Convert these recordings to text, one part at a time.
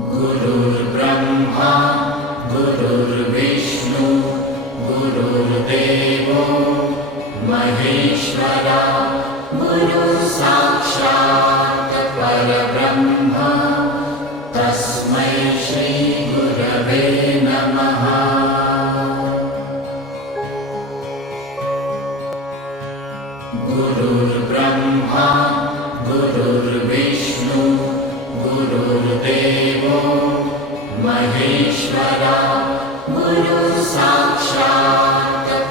गुरुर्ब्रह्मा गुरुर्विष्णु गुरुर्देवो महेश्वरा गुरुसाक्षात् परब्रह्म तस्मै श्री गुरवे नमः। गुरुर्ब्रह्मा गुरुर्विष्णु गुरुर्देवो महेश्वरा गुरुसाक्षात्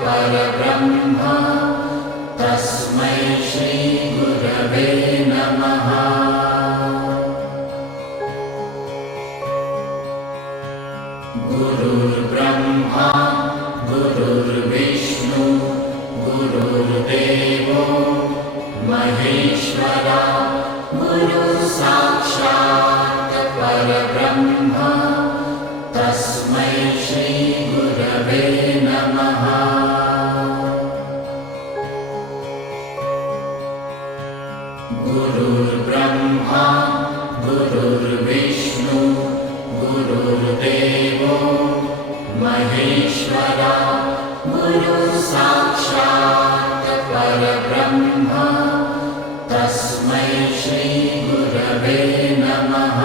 परब्रह्म तस्मै श्री गुरवे नमः। गुरुर्ब्रह्मा गुरुर्विष्णु गुरुर्देवो महेश्वरा गुरुसाक्षात् परब्रह्म तस्मै श्री गुरवे नमः। गुरुर्ब्रह्मा गुरुर्विष्णु गुरुर्देवो महेश्वरा गुरुसाक्षात् परब्रह्म तस्मै श्री गुरवे नमः।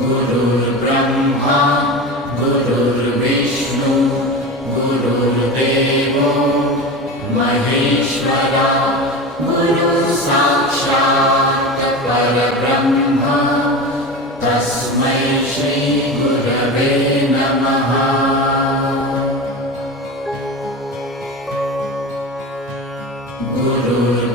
गुरुर्ब्रह्मा गुरुर्विष्णु गुरुर्देवो महेश्वरा गुरुसाक्षात् परब्रह्म तस्मै श्री गुरवे नमः। गुरुर्ब्रह्मा